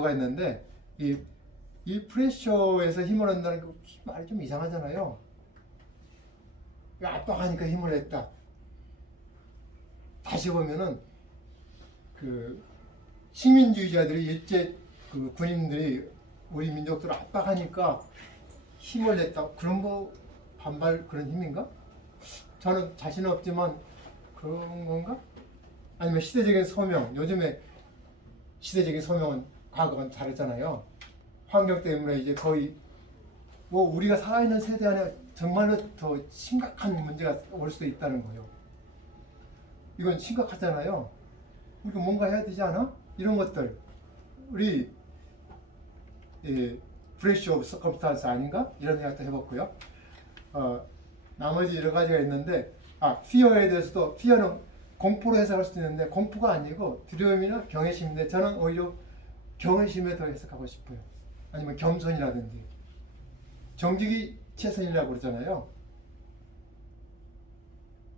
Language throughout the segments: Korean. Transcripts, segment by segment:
가 있는데 이 프레셔에서 힘을 얻는다는 게 말이 좀 이상하잖아요. 압박하니까 힘을 냈다. 다시 보면은 그 식민주의자들이 일제 그 군인들이 우리 민족들을 압박하니까 힘을 냈다. 그런 거 반발 그런 힘인가? 저는 자신은 없지만 그런 건가? 아니면 시대적인 소명. 요즘에 시대적인 소명은 과거는 다르잖아요. 환경 때문에 이제 거의 뭐 우리가 살아있는 세대 안에 정말로 더 심각한 문제가 올 수도 있다는 거예요. 이건 심각하잖아요. 우리가 뭔가 해야 되지 않아? 이런 것들 우리 프레셔 오브 서컴스탄스 아닌가? 이런 생각도 해봤고요. 나머지 여러 가지가 있는데 피어에 대해서도 피어는 공포로 해석할 수도 있는데 공포가 아니고 두려움이나 경외심인데 저는 오히려 경외심에 더 해석하고 싶어요. 아니면 겸손이라든지 정직이 최선이라고 그러잖아요.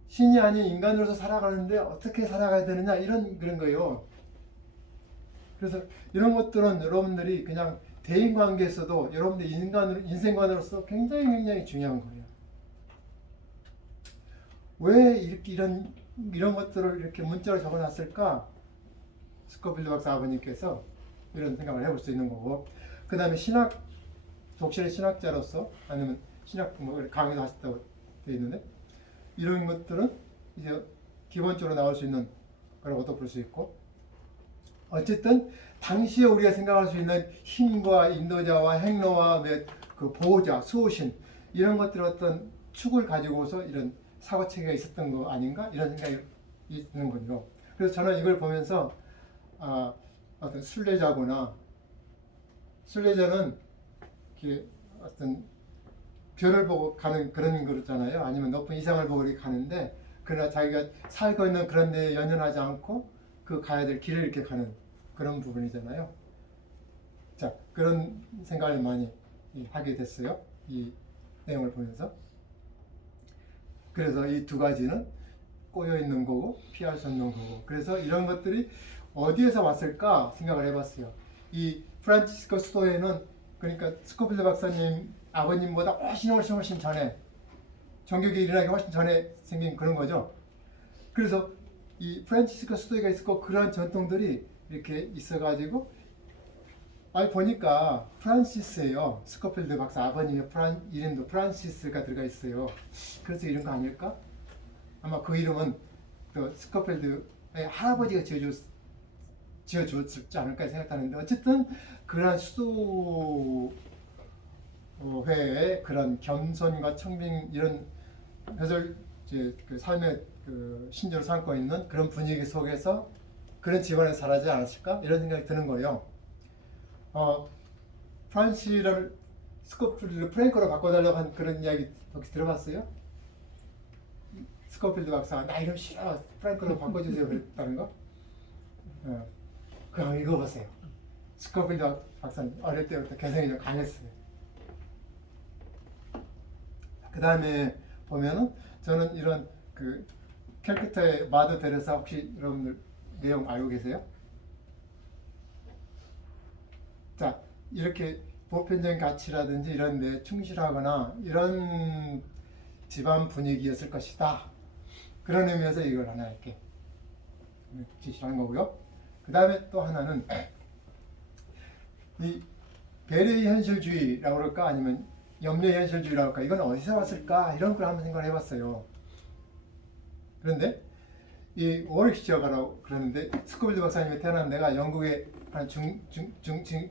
신이 아닌 인간으로서 살아가는데 어떻게 살아가야 되느냐 그런 거예요. 그래서 이런 것들은 여러분들이 그냥 대인관계에서도 여러분들 인생관으로서 굉장히 중요한 거예요. 왜 이렇게 이런 것들을 이렇게 문자로 적어놨을까? 스코필드 박사 아버님께서 이런 생각을 해볼 수 있는 거고, 그 다음에 독실의 신학자로서 아니면 신학 강의도 하셨다고 되어 있는데 이런 것들은 이제 기본적으로 나올 수 있는 거라고도 볼 수 있고, 어쨌든 당시에 우리가 생각할 수 있는 힘과 인도자와 행로와 그 보호자, 수호신 이런 것들의 어떤 축을 가지고서 이런 사고 체계가 있었던 거 아닌가 이런 생각이 있는 거죠. 그래서 저는 이걸 보면서 어떤 순례자는 어떤 별을 보고 가는 그런 거잖아요. 아니면 높은 이상을 보고 이렇게 가는데, 그러나 자기가 살고 있는 그런 데에 연연하지 않고 그 가야 될 길을 이렇게 가는 그런 부분이잖아요. 자, 그런 생각을 많이 하게 됐어요. 이 내용을 보면서. 그래서 이 두 가지는 꼬여 있는 거고 피할 수 없는 거고. 그래서 이런 것들이 어디에서 왔을까 생각을 해봤어요. 이 프란치스코 스토에는 그러니까 스코필드 박사님 아버님보다 훨씬 전에 종교계 일어나기 훨씬 전에 생긴 그런 거죠. 그래서 이 프란치스코 스토이가 있었고 그러한 전통들이 이렇게 있어가지고 보니까 프란시스예요. 스코필드 박사 아버님의 이름도 프란시스가 들어가 있어요. 그래서 이런 거 아닐까? 아마 그 이름은 또 스코필드의 할아버지가 지어주었지 않을까 생각하는데, 어쨌든 그러한 수도회의 그런 겸손과 청빙 이런 것을 그 삶의 그 신조로 삼고 있는 그런 분위기 속에서 그런 집안에서 살아지 않았을까 이런 생각이 드는 거예요. 프란시를 스코필드를 프랭크로 바꿔달라고 한 그런 이야기 혹시 들어봤어요? 스코필드 박사가 나 이름 싫어 프랭크로 바꿔주세요 그랬다는 거? 그럼 읽어보세요. 스코필드 박사는 어릴 때부터 개성이 좀 강했어요. 그 다음에 보면은 저는 이런 그 캘큐타의 마더 데레사 혹시 여러분들 내용 알고 계세요? 자, 이렇게 보편적인 가치라든지 이런 데 충실하거나 이런 집안 분위기였을 것이다. 그런 의미에서 이걸 하나 이렇게 지시하는 거고요. 그 다음에 또 하나는 이 배려의 현실주의라고 그럴까 아니면 염려의 현실주의라고 할까, 이건 어디서 왔을까 이런 걸 한번 생각을 해봤어요. 그런데 이 워릭시어가라고 그러는데 스코필드 박사님이 태어난 데가 영국의 한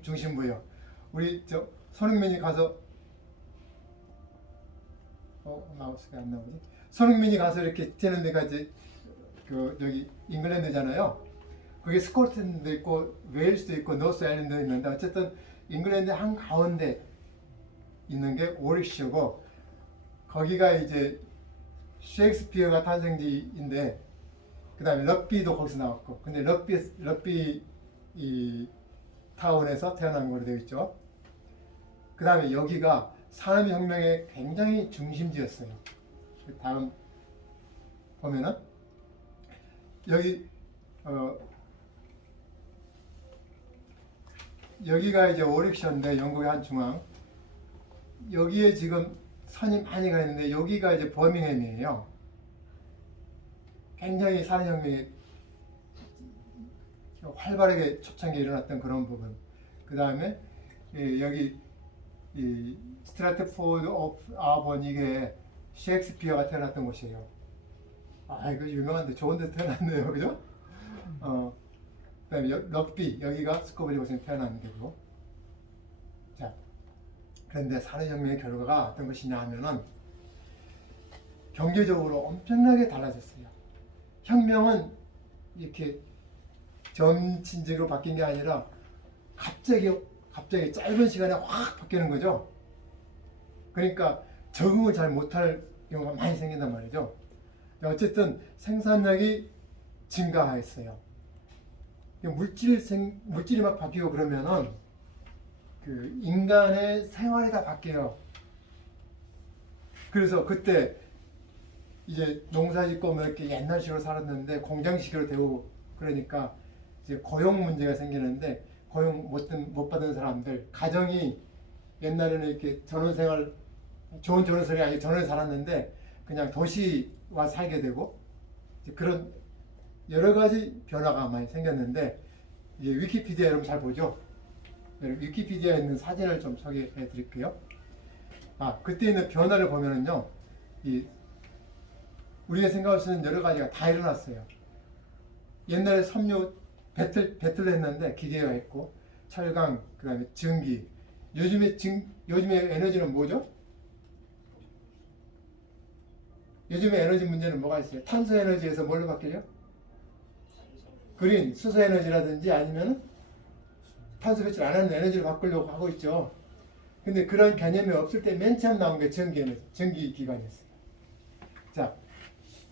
중심부예요. 우리 손흥민이 가서 마우스가 안 나오지? 손흥민이 가서 이렇게 뛰는 데가 이제 여기 잉글랜드잖아요. 거기 스코틀랜드도 있고 웨일스도 있고 노스 아일랜드도 있는데 어쨌든 잉글랜드 한 가운데 있는 게 워릭시어고, 거기가 이제 셰익스피어가 탄생지인데 그 다음에 럭비도 거기서 나왔고, 근데 럭비 이 타운에서 태어난 걸로 되어 있죠. 그 다음에 여기가 산업혁명의 굉장히 중심지였어요. 다음 보면은 여기 여기가 이제 오릭셔인데 영국의 한 중앙. 여기에 지금 선이 많이 가 있는데 여기가 이제 버밍햄이에요. 굉장히 산업혁명이 활발하게 초창기에 일어났던 그런 부분. 그 다음에 여기 이 스트라트포드 오브 아본 이게 셰익스피어가 태어났던 곳이에요. 아 이거 유명한데 좋은 데 태어났네요, 그죠? 그다음에 럭비 여기가 스코빌리 곳에 태어난 데고. 자, 그런데 산업혁명의 결과가 어떤 것이냐 하면은 경제적으로 엄청나게 달라졌어요. 혁명은 이렇게 점진적으로 바뀐 게 아니라 갑자기 짧은 시간에 확 바뀌는 거죠. 그러니까 적응을 잘 못할 경우가 많이 생긴단 말이죠. 어쨌든 생산량이 증가했어요. 물질이 막 바뀌고 그러면은 그 인간의 생활이 다 바뀌어요. 그래서 그때 이제 농사짓고 뭐 이렇게 옛날식으로 살았는데 공장식으로 되고 그러니까 이제 고용 문제가 생기는데 고용 못 받은 사람들 가정이 옛날에는 이렇게 전원생활 좋은 전원생활이 아니고 전원에 살았는데 그냥 도시와 살게 되고 그런 여러 가지 변화가 많이 생겼는데 이제 위키피디아 여러분 잘 보죠? 위키피디아에 있는 사진을 좀 소개해 드릴게요. 그때 있는 변화를 보면은요, 우리가 생각할 수 있는 여러 가지가 다 일어났어요. 옛날에 섬유 배틀로 했는데 기계가 했고 철강 그다음에 전기 요즘에 에너지는 뭐죠? 요즘에 에너지 문제는 뭐가 있어요? 탄소 에너지에서 뭘로 바뀌려? 그린 수소 에너지라든지 아니면 탄소 배출 안 하는 에너지로 바꾸려고 하고 있죠. 근데 그런 개념이 없을 때 맨 처음 나온 게 전기 에너지, 전기 기관이었어요. 자,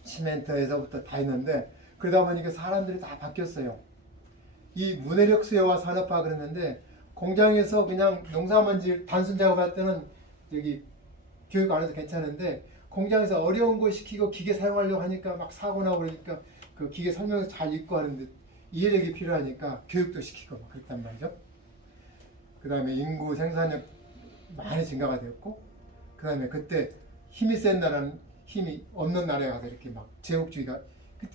시멘트에서부터 다 있는데 그러다 보니까 사람들이 다 바뀌었어요. 이 문해력 수요화 산업화 그랬는데 공장에서 그냥 농사만 단순 작업할 때는 여기 교육 안 해도 괜찮은데 공장에서 어려운 거 시키고 기계 사용하려고 하니까 막 사고 나고 그러니까 그 기계 설명서 잘 읽고 하는데 이해력이 필요하니까 교육도 시키고 막 그랬단 말이죠. 그 다음에 인구 생산력 많이 증가가 되었고 그 다음에 그때 힘이 센 나라는 힘이 없는 나라에 가서 이렇게 막 제국주의가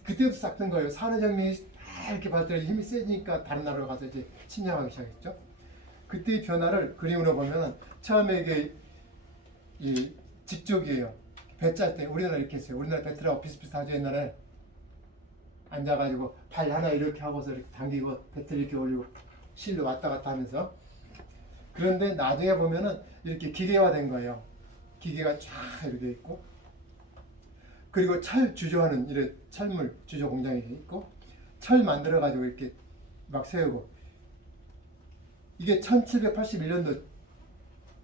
그때부터 싹든 거예요. 산업혁명이 다 이렇게 발달해 힘이 세니까 다른 나라로 가서 이제 침략하기 시작했죠. 그때의 변화를 그림으로 보면은 처음에 이게 이 직족이에요. 배 짤 때 우리나라 이렇게 했어요. 우리나라 배트라고 비슷비슷하죠. 옛날에 앉아가지고 발 하나 이렇게 하고서 이렇게 당기고 배트를 이렇게 올리고 실로 왔다 갔다 하면서. 그런데 나중에 보면은 이렇게 기계화된 거예요. 기계가 쫙 이렇게 있고 그리고 철 주조하는 이런 철물 주조 공장이 있고 철 만들어 가지고 이렇게 막 세우고 이게 1781년도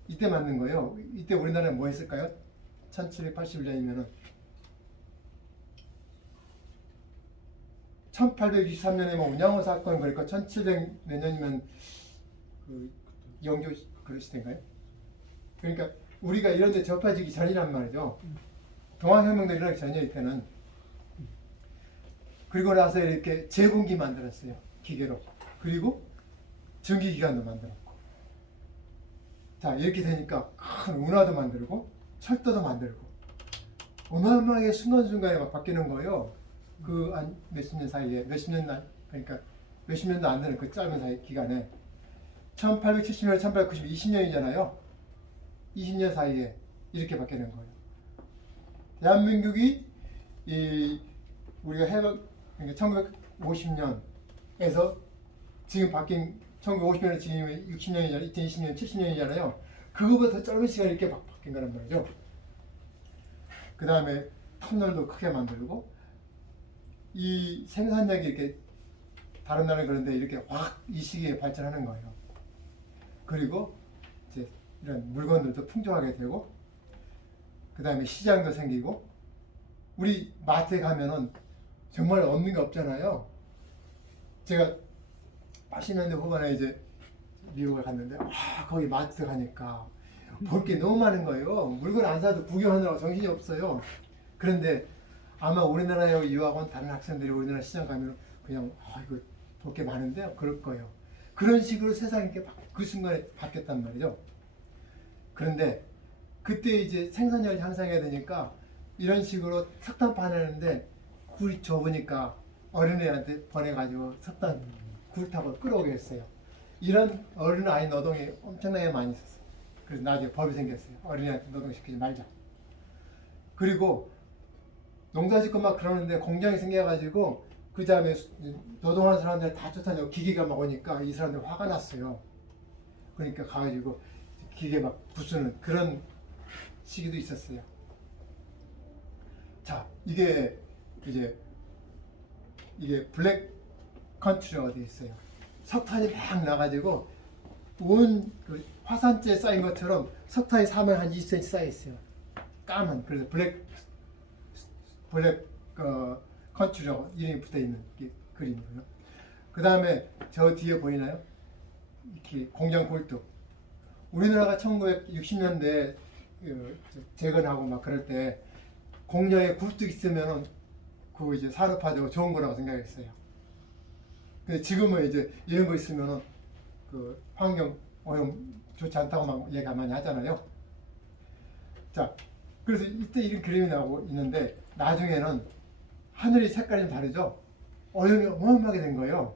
이때 만든 거예요. 이때 우리나라는 뭐 했을까요? 1781년이면은 1863년에 뭐 운양호 사건 그러니까 1700 몇 년이면 그 영조 그럴 시대인가요? 그러니까 우리가 이런 데 접해지기 전이란 말이죠. 동학혁명도 일어나기 전이에요, 이때는. 그리고 나서 이렇게 제분기 만들었어요, 기계로. 그리고 전기기관도 만들었고. 자, 이렇게 되니까 큰 운하도 만들고 철도도 만들고 어마어마하게 순간순간에 막 바뀌는 거예요. 그 한 몇십 년 사이에, 그러니까 몇십 년도 안 되는 그 짧은 사이 기간에 1870년, 1890, 20년이잖아요. 20년 사이에 이렇게 바뀌는 거예요. 대한민국이 우리가 해방, 그러니까 1950년에서 지금 바뀐 1950년에 지금 60년이잖아요. 2020년, 70년이잖아요. 그거보다 더 짧은 시간에 이렇게 막 바뀐 거란 말이죠. 그 다음에 터널도 크게 만들고 이 생산력이 이렇게 다른 나라는 그런데 이렇게 확 이 시기에 발전하는 거예요. 그리고 이제 이런 물건들도 풍족하게 되고 그 다음에 시장도 생기고 우리 마트에 가면은 정말 없는 게 없잖아요. 제가 80년대 후반에 이제 미국을 갔는데 거기 마트 가니까 볼 게 너무 많은 거예요. 물건 안 사도 구경하느라고 정신이 없어요. 그런데 아마 우리나라에 유학 온 다른 학생들이 우리나라 시장 가면 그냥 이거 볼 게 많은데 그럴 거예요. 그런 식으로 세상이 이렇게 그 순간에 바뀌었단 말이죠. 그런데 그때 이제 생산량을 향상해야 되니까 이런 식으로 석탄 파내는데 굴이 좁으니까 어린애한테 보내가지고 석탄 굴 타고 끌어오게 했어요. 이런 어린아이 노동이 엄청나게 많이 있었어요. 그래서 나중에 법이 생겼어요. 어린애한테 노동시키지 말자. 그리고 농사 짓고 막 그러는데 공장이 생겨가지고 그 다음에 노동하는 사람들 다 쫓아내고 기계가 막 오니까 이 사람들 화가 났어요. 그러니까 가가지고 기계 막 부수는 그런 시기도 있었어요. 자, 이게 블랙 컨트리가 돼 있어요. 석탄이 막 나가지고 온 그 화산재 쌓인 것처럼 석탄이 사면 한 20cm 쌓여 있어요. 까만. 그래서 블랙 컨트리라고 이름이 붙어 있는 그림이고요. 그 다음에 저 뒤에 보이나요? 이렇게 공장 골뚝. 우리나라가 1960년대 재건하고 막 그럴 때 공장에 굴뚝 있으면은 그 이제 산업화되고 좋은 거라고 생각했어요. 근데 지금은 이제 이런 거 있으면은 그 환경 오염 좋지 않다고 막 얘기 많이 하잖아요. 자, 그래서 이때 이런 그림이 나오고 있는데 나중에는 하늘이 색깔이 좀 다르죠. 오염이 어마어마하게 된 거예요.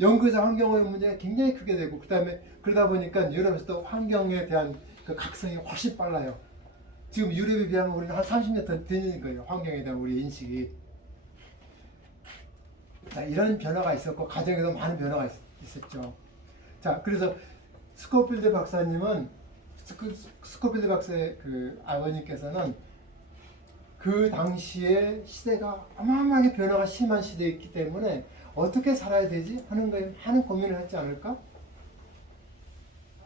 연구에서 환경오염 문제가 굉장히 크게 되고 그다음에 그러다 보니까 유럽에서도 환경에 대한 그 각성이 훨씬 빨라요. 지금 유럽에 비하면 우리는 한 30년 더 되는 거예요. 환경에 대한 우리 인식이. 자, 이런 변화가 있었고 가정에도 많은 변화가 있었죠. 자, 그래서 스코필드 박사님은 스코필드 박사의 그 아버님께서는 그 당시에 시대가 어마어마하게 변화가 심한 시대였기 때문에 어떻게 살아야 되지 하는 거에 많은 고민을 했지 않을까?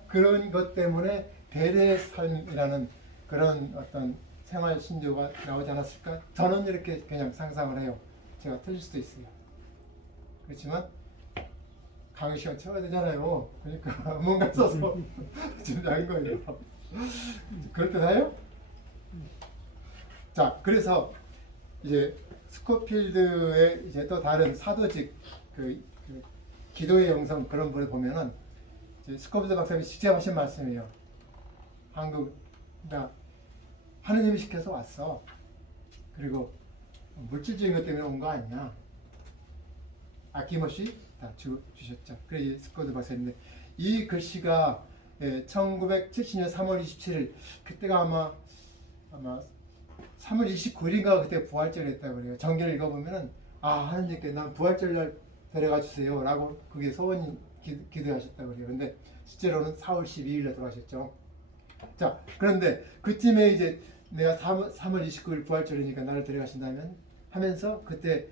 그런 것 때문에 배려의 삶이라는 그런 어떤 생활 신조가 나오지 않았을까? 저는 이렇게 그냥 상상을 해요. 제가 틀릴 수도 있어요. 그렇지만 강의 시간 채워야 되잖아요. 그러니까 뭔가 써서 준비한 거예요. 그렇잖아요? 자, 그래서 이제 스코필드의 이제 또 다른 사도직 그 기도의 영성 그런 분을 보면은 이제 스코필드 박사님이 직접 하신 말씀이에요. 한국 그러니까 하느님이 시켜서 왔어. 그리고 물질적인 것 때문에 온 거 아니야. 아낌없이 다 주셨죠. 그래 스코필드 박사님인데 이 글씨가 1970년 3월 27일 그때가 아마 3월 29일인가 그때 부활절 했다고 그래요. 정기를 읽어보면은 하나님께 난 부활절 날 데려가 주세요 라고 그게 소원이 기도하셨다고 그래요. 근데 실제로는 4월 12일에 돌아가셨죠. 자, 그런데 그쯤에 이제 내가 3월 29일 부활절이니까 나를 데려가신다면 하면서 그때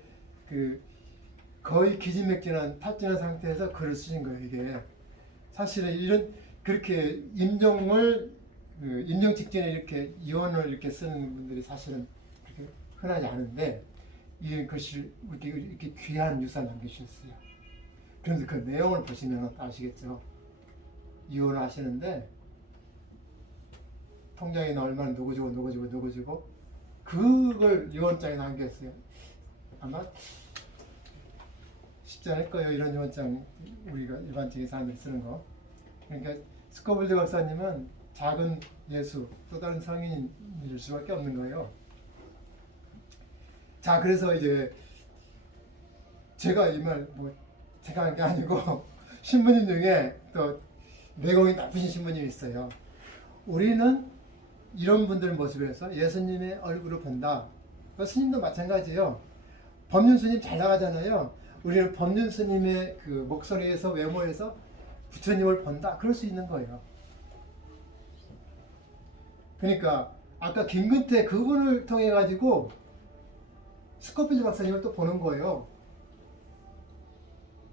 그 거의 기진맥진한 탈진한 상태에서 글을 쓰신 거예요. 이게 사실은 이런 그렇게 임종 직전에 이렇게 이혼을 이렇게 쓰는 분들이 사실은 그렇게 흔하지 않은데 이 글씨를 이렇게 귀한 유산 남기셨어요. 그런데 그 내용을 보시면 아시겠죠. 이혼을 하시는데 통장에 얼마나 누구주고 그걸 유언장에 남겼어요. 아마 쉽지 않을 거예요. 이런 유언장 우리가 일반적인 사람들이 쓰는 거. 그러니까 스코필드 박사님은 작은 예수 또 다른 성인일 수밖에 없는 거예요. 자, 그래서 이제 제가 이 말 뭐 제가 한 게 아니고 신부님 중에 또 내공이 나쁘신 신부님이 있어요. 우리는 이런 분들 모습에서 예수님의 얼굴을 본다. 스님도 마찬가지예요. 법륜 스님 잘 나가잖아요. 우리는 법륜 스님의 그 목소리에서 외모에서 부처님을 본다. 그럴 수 있는 거예요. 그러니까 아까 김근태 그분을 통해 가지고 스코필드 박사님을 또 보는 거예요.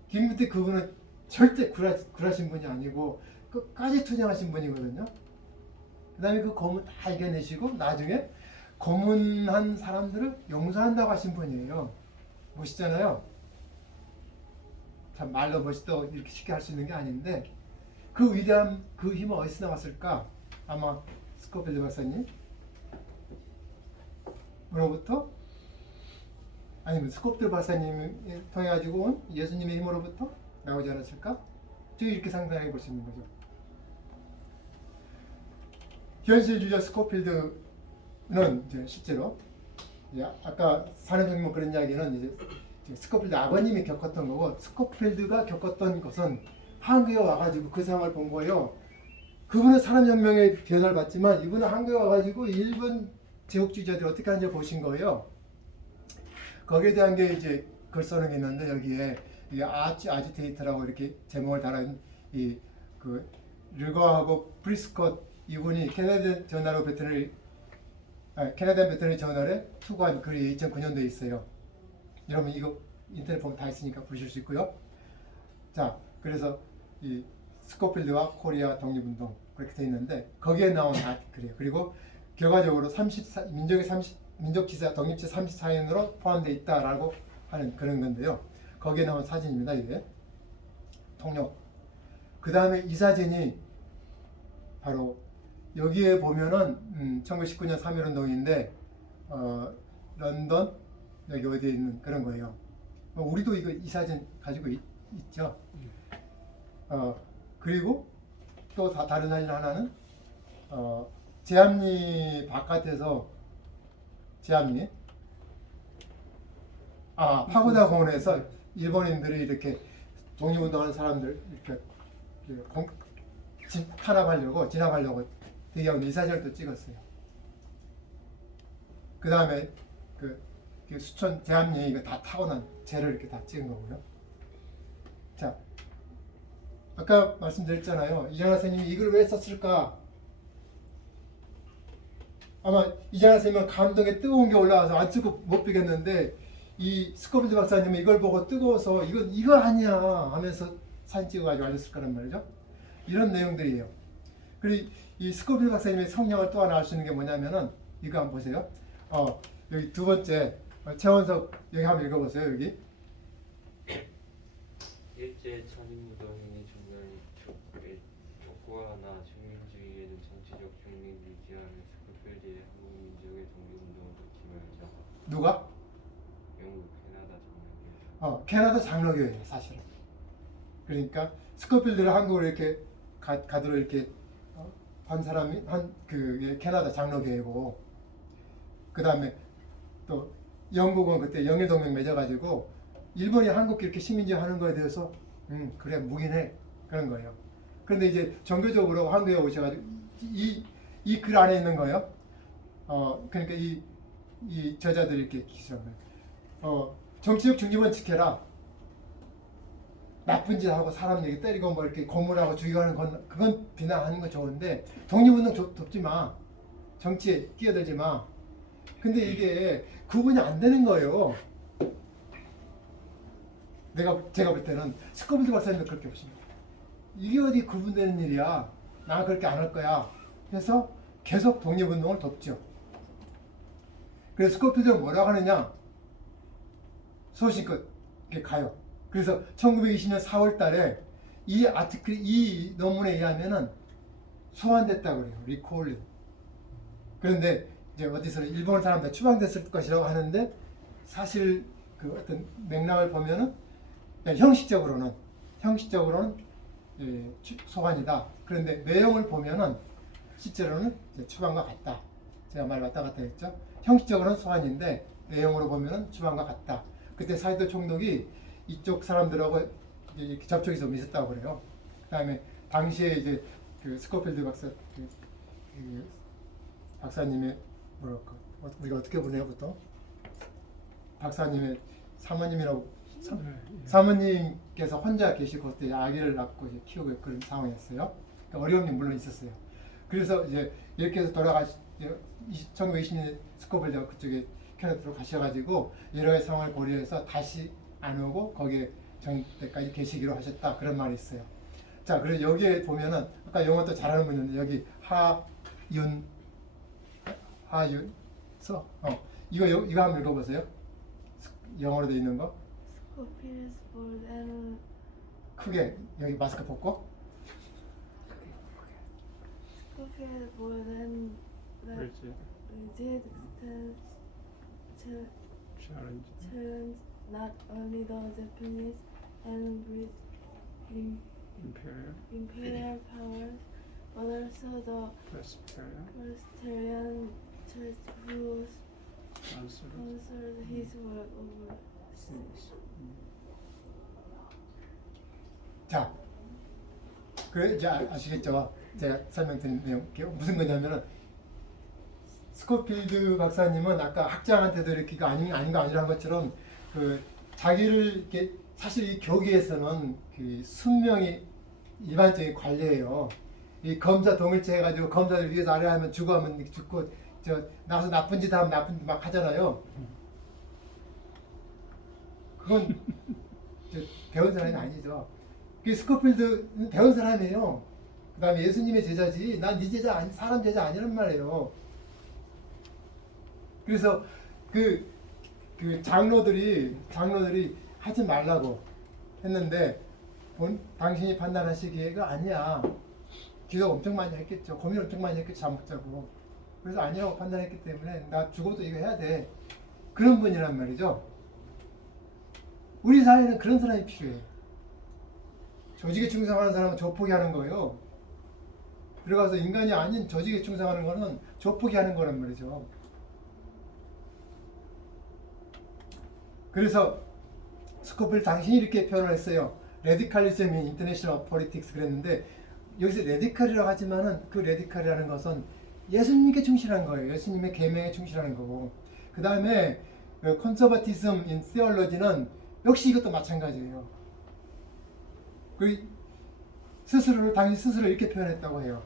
김근태 그분은 절대 굴하신 분이 아니고 끝까지 투쟁하신 분이거든요. 그 다음에 그 고문 다 이겨내시고 나중에 고문한 사람들을 용서한다고 하신 분이에요. 멋있잖아요. 참 말로 멋있다고 이렇게 쉽게 할 수 있는 게 아닌데 그 위대한 그 힘은 어디서 나왔을까? 아마 스코필드 박사님 으로부터 아니면 스코필드 박사님 통해 가지고 온 예수님의 힘으로부터 나오지 않았을까? 저희 이렇게 상상해 볼 수 있는 거죠. 현실주의자 스코필드는 이제 실제로 아까 산업혁명 그런 이야기는 이제 스코필드 아버님이 겪었던 거고, 스코필드가 겪었던 것은 한국에 와가지고 그 상황을 본 거예요. 그분은 산업혁명의 변화를 봤지만 이분은 한국에 와가지고 일본 제국주의자들이 어떻게 하는지 보신 거예요. 거기에 대한 게 이제 글 써는 게 있는데, 여기에 이 아지테이터라고 이렇게 제목을 달은 이그 르거하고 프리스콧 이분이 캐나디안 저널 베트너리 저널에 투고한 글이 2009년도에 있어요. 여러분 이거 인터넷 보면 다 있으니까 보실 수 있고요. 자, 그래서 이 스코필드와 코리아 독립운동 그렇게 돼 있는데 거기에 나온 글이에요. 그리고 결과적으로 민족지사 독립제 34년으로 포함되어 있다라고 하는 그런 건데요. 거기에 나온 사진입니다. 이게 통역. 그 다음에 이 사진이 바로 여기에 보면은 1919년 3.1운동인데 런던 여기 어디에 있는 그런 거예요. 우리도 이 사진 가지고 있죠. 그리고 또 다른 사진 하나는 제암리 바깥에서 파고다 공원에서 일본인들이 이렇게 독립운동하는 사람들 이렇게 진압하려고 대기하고 이 사진을 또 찍었어요. 그 다음에 그 수천 제암리 이거 다 타고난 재를 이렇게 다 찍은 거고요. 자, 아까 말씀드렸잖아요. 이장하 선생님이 이걸 왜 썼을까? 아마 이장하 선생님은 감동에 뜨거운 게 올라와서 안 쓰고 못 비겠는데, 이 스코필드 박사님은 이걸 보고 뜨거워서 이거 아니야 하면서 사진 찍어가지고 알렸을 거란 말이죠. 이런 내용들이에요. 그리고 이 스코필드 박사님의 성향을 또 하나 알 수 있는 게 뭐냐면은 이거 한번 보세요. 여기 두 번째 최원석 여기 한번 읽어보세요. 여기 일제 천인무도 행위 중간에 역과나 식민주의에는 정치적 중립을 유지하는 스코필드의 한국 민족의 독립운동을 놓지 말자. 누가? 영국 캐나다 장로교. 캐나다 장로교예요, 사실은. 그러니까 스코필드를 한국으로 이렇게 가도록 이렇게 한 사람이 그게 캐나다 장로교회고, 그 다음에 또 영국은 그때 영일동맹 맺어가지고 일본이 한국 이렇게 시민주의 하는 거에 대해서 그래 묵인해 그런 거예요. 그런데 이제 종교적으로 한국에 오셔가지고 이 글 안에 있는 거예요. 그러니까 이 저자들이 이렇게 기술한 거예요. 정치적 중립은 지켜라. 나쁜 짓 하고 사람 얘기 때리고 뭐 이렇게 고문하고 죽이고 하는 건 그건 비난하는 건 좋은데 독립운동 돕지 마. 정치에 끼어들지 마. 근데 이게 구분이 안 되는 거예요. 제가 볼 때는 스코필드 박사님도 그렇게 보십니다. 이게 어디 구분되는 일이야. 난 그렇게 안 할 거야. 그래서 계속 독립운동을 돕죠. 그래서 스코필드는 뭐라고 하느냐? 소식껏 이렇게 가요. 그래서 1920년 4월 달에 이 논문에 의하면은 소환됐다고 그래요. 리콜링. 그런데 이제 어디서는 일본 사람들 추방됐을 것이라고 하는데, 사실 그 어떤 맥락을 보면은 형식적으로는 소환이다. 그런데 내용을 보면은 실제로는 추방과 같다. 제가 말 왔다 갔다 했죠. 형식적으로는 소환인데 내용으로 보면은 추방과 같다. 그때 사이도 총독이 이쪽 사람들하고 접촉이 좀 있었다고 그래요. 그다음에 당시에 이제 그 스코필드 박사님의 뭐랄까 우리가 어떻게 부르나요 보통? 박사님의 사모님이라고 사모님께서 혼자 계시고 그때 아기를 낳고 이제 키우고 그런 상황이었어요. 그러니까 어려움이 물론 있었어요. 그래서 이제 이렇게 해서 1920년 스코필드가 그쪽에 캐나다로 가셔가지고 여러 가지 상황을 고려해서 다시 안 오고 거기에 정때까지 계시기로 하셨다, 그런 말이 있어요. 자, 그래서 여기에 보면은 아까 영어도 잘하는 분인데 여기 하윤서 이거 한번 읽어보세요. 영어로 돼 있는 거. Scofields more than 크게 여기 마스크 벗고. Scofield more than the rigid challenge not only the Japanese and imperial, imperial powers, but also the Presbyterian Church who sponsored his work overseas. 자, 그 이제 아시겠죠? 제가 설명드린 내용 그게 무슨 거냐면은 스코필드 박사님은 아까 학장한테도 이렇게 아닌 거 아니라는 것처럼 그 자기를 이렇게 사실 이 교계에서는 그 순명이 일반적인 관례예요. 이 검사 동일체 해가지고 검사들 위에서 아래 하면 죽으면 죽고 저 나서 나쁜 짓 하면 나쁜 짓 막 하잖아요. 그건 저 배운 사람이 아니죠. 그 스코필드 배운 사람이에요. 그 다음에 예수님의 제자지. 난 네 제자 아니, 사람 제자 아니란 말이에요. 그래서 그 장로들이 하지 말라고 했는데 당신이 판단하시기에가 아니야. 기도 엄청 많이 했겠죠. 고민 엄청 많이 했겠죠. 잠 못 자고. 그래서 아니라고 판단했기 때문에 나 죽어도 이거 해야 돼. 그런 분이란 말이죠. 우리 사회는 그런 사람이 필요해. 조직에 충성하는 사람은 조포기하는 거예요. 들어가서 인간이 아닌 조직에 충성하는 거는 조포기하는 거란 말이죠. 그래서 스코필 당신이 이렇게 표현을 했어요. 레디칼리즘 인 인터내셔널 폴리틱스 그랬는데 여기서 레디칼이라고 하지만은 그 레디칼이라는 것은 예수님께 충실한 거예요. 예수님의 계명에 충실하는 거고. 그 다음에 컨서버티즘 인 시올로지는 역시 이것도 마찬가지예요. 그 당신 스스로 이렇게 표현했다고 해요.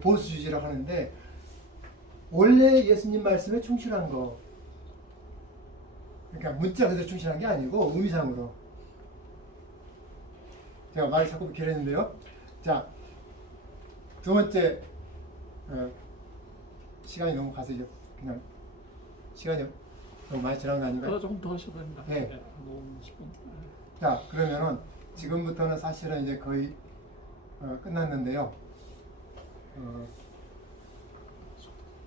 보수주의라고 하는데 원래 예수님 말씀에 충실한 거. 그러니까 문자 그대로 충실한 게 아니고 의미상으로. 제가 말을 자꾸 길었는데요. 자, 두 번째 시간이 너무 가서 이제 그냥 시간이 너무 많이 지난 거 아닌가요? 조금 더 하셔도 됩니다. 네. 너무 10분. 자, 그러면은 지금부터는 사실은 이제 거의 끝났는데요.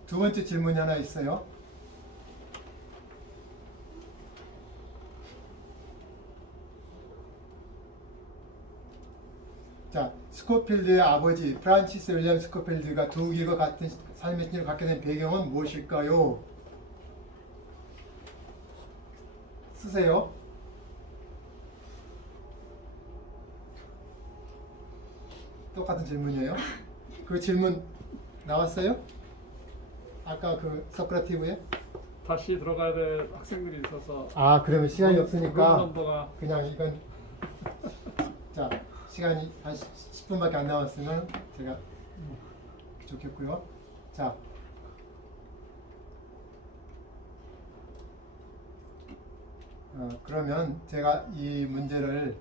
두 번째 질문이 하나 있어요. 자, 스코필드의 아버지 프란시스 윌리엄 스코필드가 두 길과 같은 삶의 신을 갖게 된 배경은 무엇일까요? 쓰세요. 똑같은 질문이에요. 그 질문 나왔어요? 아까 그 소크라티브에? 다시 들어가야 될 학생들이 있어서 아, 그러면 시간이 없으니까 넘버가 그냥 이건 자, 시간이 한 10분밖에 안 남았으면 제가 좋겠고요. 자, 그러면 제가 이 문제를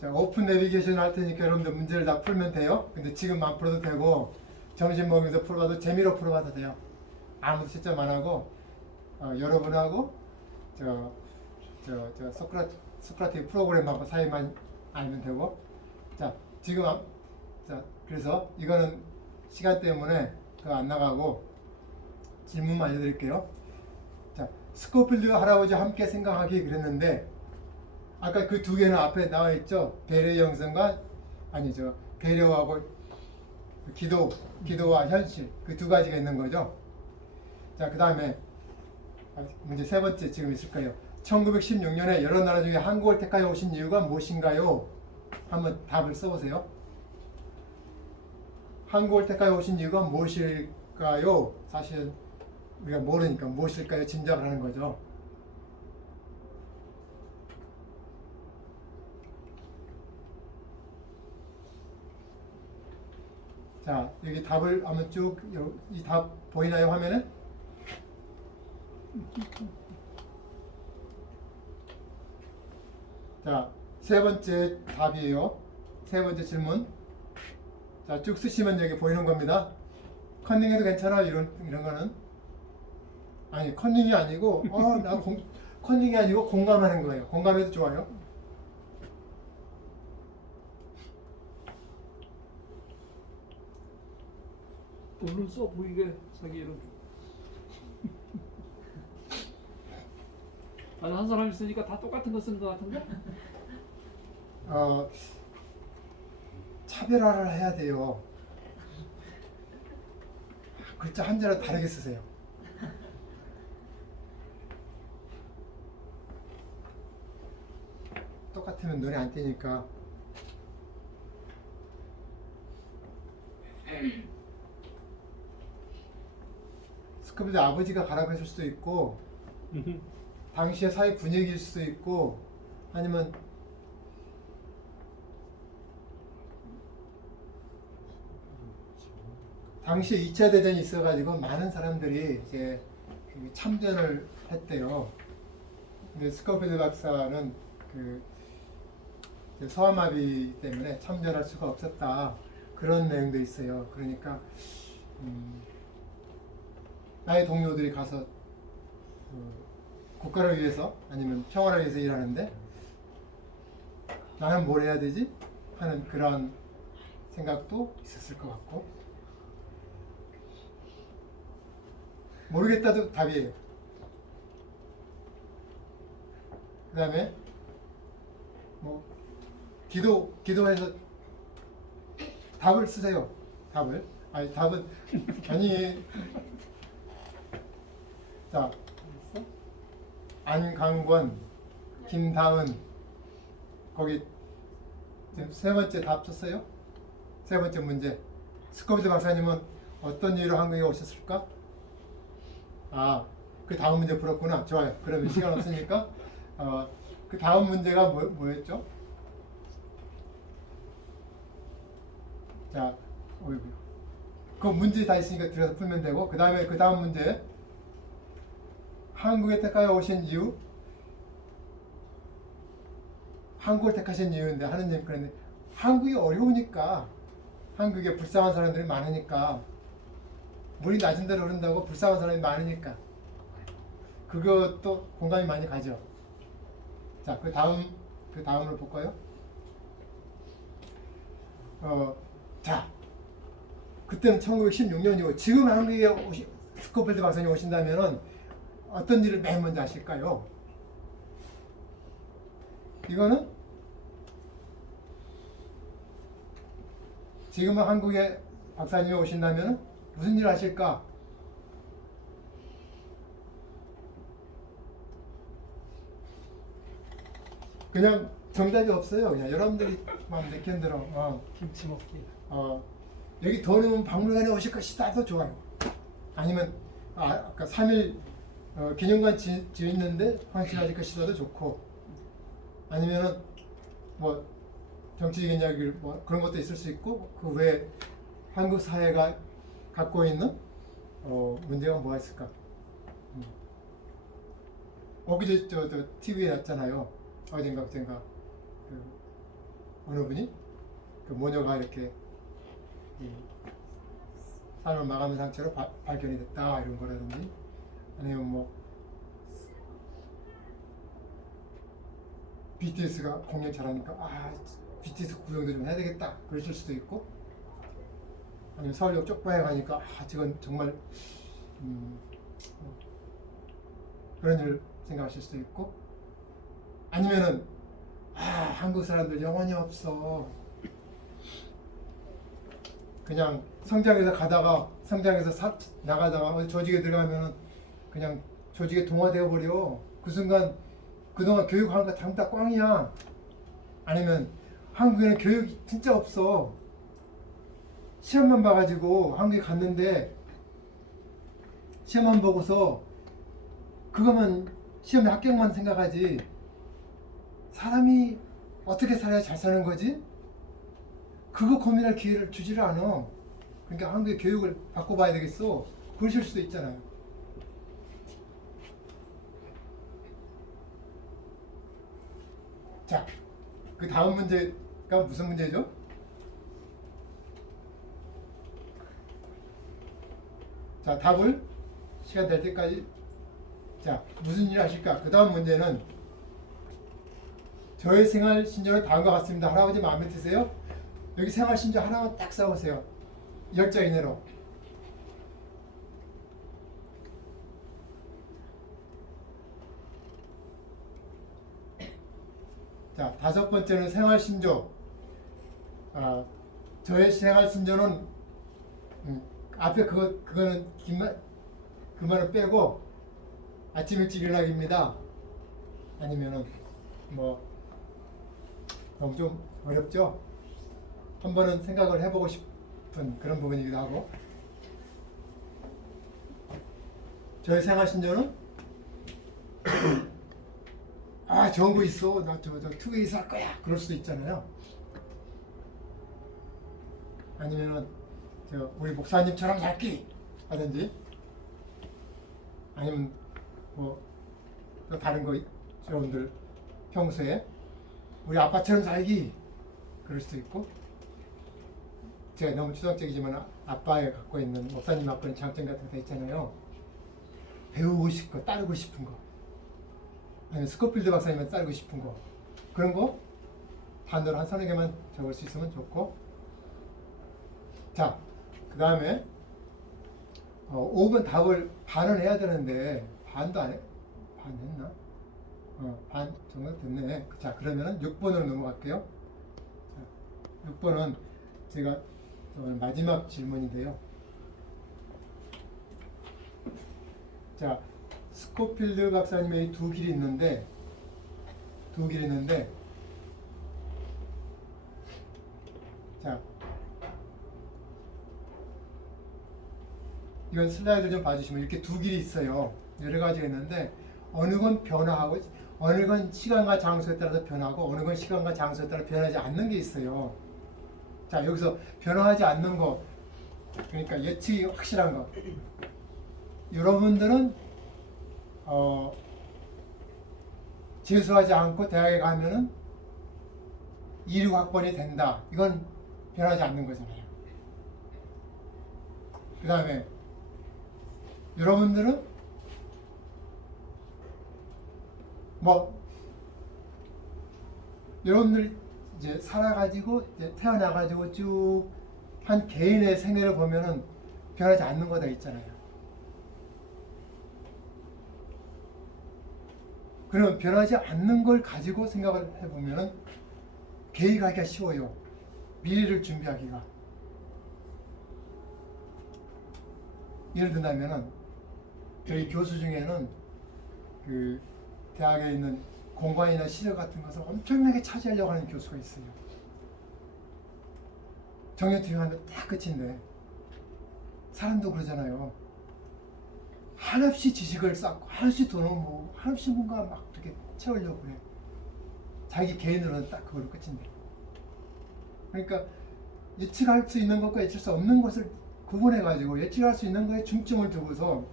자, 오픈 내비게이션 할 테니까 여러분들 문제를 다 풀면 돼요. 근데 지금 안 풀어도 되고 점심 먹으면서 풀어봐도 재미로 풀어봐도 돼요. 아무도 채점 안 하고 여러분하고 저 소크라티스 프로그램하고 사이만 알면 되고. 자, 지금 자, 그래서 이거는 시간 때문에 그거 안 나가고 질문만 알려드릴게요. 자, 스코필드 할아버지와 함께 생각하기 그랬는데 아까 그 두 개는 앞에 나와 있죠. 배려 형성과 아니죠. 배려하고 기도와 현실 그 두 가지가 있는 거죠. 자, 그 다음에 문제 세 번째 지금 있을 거예요. 1916년에 여러 나라 중에 한국을 택하여 오신 이유가 무엇인가요? 한번 답을 써보세요. 한국을 택하여 오신 이유가 무엇일까요? 사실 우리가 모르니까 무엇일까요? 짐작을 하는 거죠. 자, 여기 답을 한번 쭉 이 답 보이나요, 화면에? 자, 세 번째 답이에요. 세 번째 질문. 자, 쭉 쓰시면 여기 보이는 겁니다. 컨닝해도 괜찮아? 이런 거는 아니, 컨닝이 아니고 컨닝이 아니고 공감하는 거예요. 공감해도 좋아요. 얼른 써 보이게 자기 이름. 아니 한 사람 있으니까 다 똑같은 거 쓰는 것 같은데? 차별화를 해야 돼요. 글자 한자를 다르게 쓰세요. 똑같으면 눈에 안 띄니까. 스코빌드 아버지가 가라고 했을 수도 있고, 당시의 사회 분위기일 수도 있고, 아니면 당시에 2차 대전이 있어가지고 많은 사람들이 이제 참전을 했대요. 근데 스코필드 박사는 그 이제 소아마비 때문에 참전할 수가 없었다. 그런 내용도 있어요. 그러니까 나의 동료들이 가서 국가를 위해서 아니면 평화를 위해서 일하는데 나는 뭘 해야 되지? 하는 그런 생각도 있었을 것 같고, 모르겠다도 답이에요. 그 다음에 뭐 기도해서 답을 쓰세요. 답을. 아니 답은 아니. 자, 안강권, 김다은, 거기 지금 세 번째 답 썼어요? 세 번째 문제. 스코빌드 박사님은 어떤 이유로 한국에 오셨을까? 아, 그 다음 문제 풀었구나. 좋아요. 그러면 시간 없으니까 그 다음 문제가 뭐였죠? 자, 어이구. 그 문제 다 있으니까 들어서 풀면 되고, 그 다음에 그 다음 문제. 한국에 택하여 오신 이유? 한국을 택하신 이유인데 하느님 그랬는데, 한국이 어려우니까, 한국에 불쌍한 사람들이 많으니까, 물이 낮은 데로 흐른다고 불쌍한 사람이 많으니까, 그것도 공감이 많이 가죠. 자, 그 다음을 볼까요? 자, 그때는 1916년이고 지금 한국에 스코필드 박사님 오신다면은 어떤 일을 맨 먼저 하실까요? 이거는 지금은 한국에 박사님이 오신다면 무슨 일을 하실까? 그냥 정답이 없어요. 그냥 여러분들이 마음 내키는 대로. 김치 먹기. 여기 더 넣으면 박물관에 오실 것이다 도 좋아요. 아니면 아까 3일 기념관 지었는데 환식하실 것이다도 좋고, 아니면은 뭐 정치적인 이야기를 뭐 그런 것도 있을 수 있고, 그 외에 한국 사회가 갖고 있는 문제가 뭐가 있을까? 어제 저 TV에 났잖아요. 어젠가 그젠가 그 어느 분이 그 모녀가 이렇게 삶을 마감한 상태로 발견이 됐다 이런 거라든지, 아니면 뭐 BTS가 공연 잘하니까 BTS 구경도 좀 해야 되겠다 그러실 수도 있고, 아니면 서울역 쪽방에 가니까 저건 정말 그런 일 생각하실 수도 있고, 아니면은 한국 사람들 영혼이 없어. 그냥 성장해서 가다가 나가다가 어디 조직에 들어가면은 그냥 조직에 동화되어 버려. 그 순간 그동안 교육하는 거 전부 다 꽝이야. 아니면 한국에는 교육이 진짜 없어. 시험만 봐가지고 한국에 갔는데 시험만 보고서 그거만 시험에 합격만 생각하지, 사람이 어떻게 살아야 잘 사는 거지? 그거 고민할 기회를 주지를 않아. 그러니까 한국의 교육을 바꿔봐야 되겠어. 그러실 수도 있잖아요. 자, 그 다음 문제가 무슨 문제죠? 자, 답을 시간 될 때까지. 자, 무슨 일을 하실까? 그 다음 문제는 저의 생활 신조는 다음과 같습니다. 할아버지 마음에 드세요? 여기 생활 신조 하나만 딱 써보세요. 10자 이내로. 자, 다섯 번째는 생활신조. 저의 생활신조는 앞에 그거는 그 말을 빼고 아침 일찍 일어나기입니다. 아니면은 뭐 너무 좀 어렵죠? 한 번은 생각을 해보고 싶은 그런 부분이기도 하고, 저의 생활신조는 좋은 거 있어, 나 저 투게이스 할 거야, 그럴 수도 있잖아요. 아니면은 우리 목사님처럼 살기 하든지, 아니면 뭐 또 다른 거 여러분들 평소에 우리 아빠처럼 살기 그럴 수도 있고, 제가 너무 추상적이지만 아빠가 갖고 있는, 목사님 갖고 있는 장점 같은 거 있잖아요. 배우고 싶은 거, 따르고 싶은 거, 아니면 스코필드 박사님만 따르고 싶은 거, 그런 거 단어로 한 서너 개만 적을 수 있으면 좋고. 자, 그 다음에 5번 답을 반은 해야 되는데 반도 안 해? 반 했나? 반 정도 됐네. 자, 그러면은 6번으로 넘어갈게요. 자, 6번은 제가 마지막 질문인데요. 자, 스코필드 박사님의 두 길이 있는데, 자, 이건 슬라이드 좀 봐주시면 이렇게 두 길이 있어요. 여러 가지가 있는데, 어느 건 변화하고, 어느 건 시간과 장소에 따라서 변하고, 어느 건 시간과 장소에 따라 변하지 않는 게 있어요. 자, 여기서 변화하지 않는 거, 그러니까 예측이 확실한 거. 여러분들은 재수하지 않고 대학에 가면은 26학번이 된다. 이건 변하지 않는 거잖아요. 그 다음에 여러분들은 여러분들 이제 살아가지고 이제 태어나가지고 쭉 한 개인의 생애를 보면은 변하지 않는 거다 있잖아요. 그럼 변하지 않는 걸 가지고 생각을 해보면은 계획하기가 쉬워요. 미래를 준비하기가. 예를 든다면은 저희 교수 중에는 그 대학에 있는 공간이나 시설 같은 것을 엄청나게 차지하려고 하는 교수가 있어요. 정년퇴임 하면 딱 끝인데, 사람도 그러잖아요. 한없이 지식을 쌓고 한없이 돈을 모으고 한없이 뭔가 막 이렇게 채우려고 해. 자기 개인으로는 딱 그걸로 끝인데. 그러니까 예측할 수 있는 것과 예측할 수 없는 것을 구분해가지고 예측할 수 있는 거에 중점을 두고서,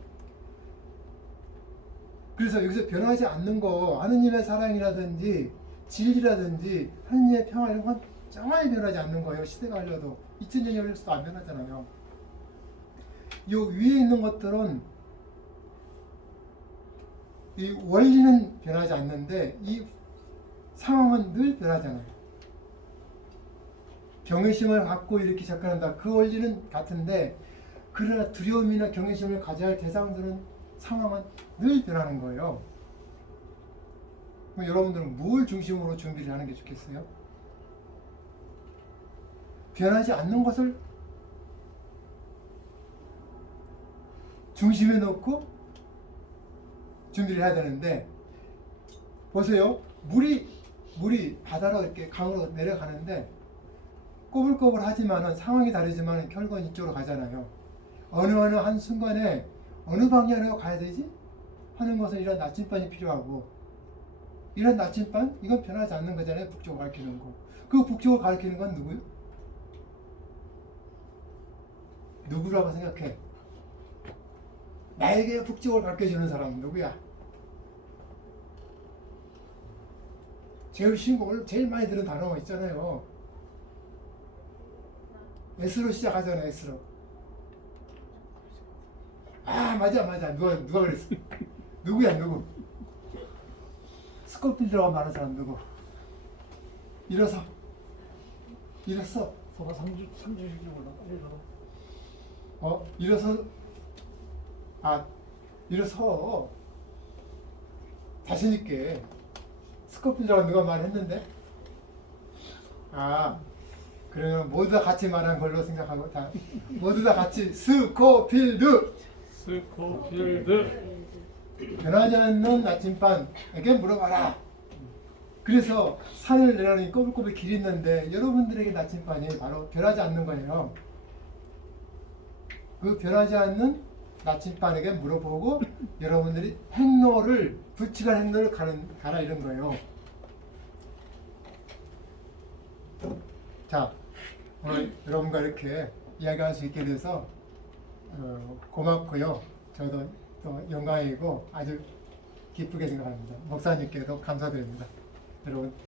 그래서 여기서 변하지 않는 거, 하느님의 사랑이라든지 진리라든지 하느님의 평화 이런 건 정말 변하지 않는 거예요. 시대가 흘러도 2000년이 흘러도 안 변하잖아요. 이 위에 있는 것들은 이 원리는 변하지 않는데 이 상황은 늘 변하잖아요. 경외심을 갖고 이렇게 접근한다. 그 원리는 같은데, 그러나 두려움이나 경외심을 가져야 할 대상들은, 상황은 늘 변하는 거예요. 그럼 여러분들은 뭘 중심으로 준비를 하는 게 좋겠어요? 변하지 않는 것을 중심에 놓고 준비를 해야 되는데, 보세요. 물이 바다로 이렇게 강으로 내려가는데 꼬불꼬불하지만은 상황이 다르지만 결국은 이쪽으로 가잖아요. 어느 한 순간에 어느 방향으로 가야 되지? 하는 것은 이런 나침반이 필요하고, 이런 나침반? 이건 변하지 않는 거잖아요. 북쪽을 가리키는 거. 그 북쪽을 가리키는 건 누구요? 누구라고 생각해? 나에게 북쪽을 가르쳐주는 사람은 누구야? 제일 쉬운 거, 오늘 제일 많이 들은 단어가 있잖아요. S로 시작하잖아요. S로. 맞아. 누가 그랬어? 누구야, 누구? 스코필드라고 말하는 사람 누구? 일어서. 서가 3주씩이구나. 일어서. 일어서. 자신있게. 스코필드라고 누가 말했는데? 아, 그러면 모두 다 같이 말한 걸로 생각하고 다 모두 다 같이 스코필드. 스코필드. 변하지 않는 나침반에게 물어봐라. 그래서 산을 내려가니 꼬불꼬불 길이 있는데 여러분들에게 나침반이 바로 변하지 않는 거예요. 그 변하지 않는 나침반에게 물어보고 여러분들이 행로를 불친한 행로를 가라 이런 거예요. 자, 오늘 여러분과 이렇게 이야기할 수 있게 돼서 고맙고요. 저도 또 영광이고 아주 기쁘게 생각합니다. 목사님께도 감사드립니다. 여러분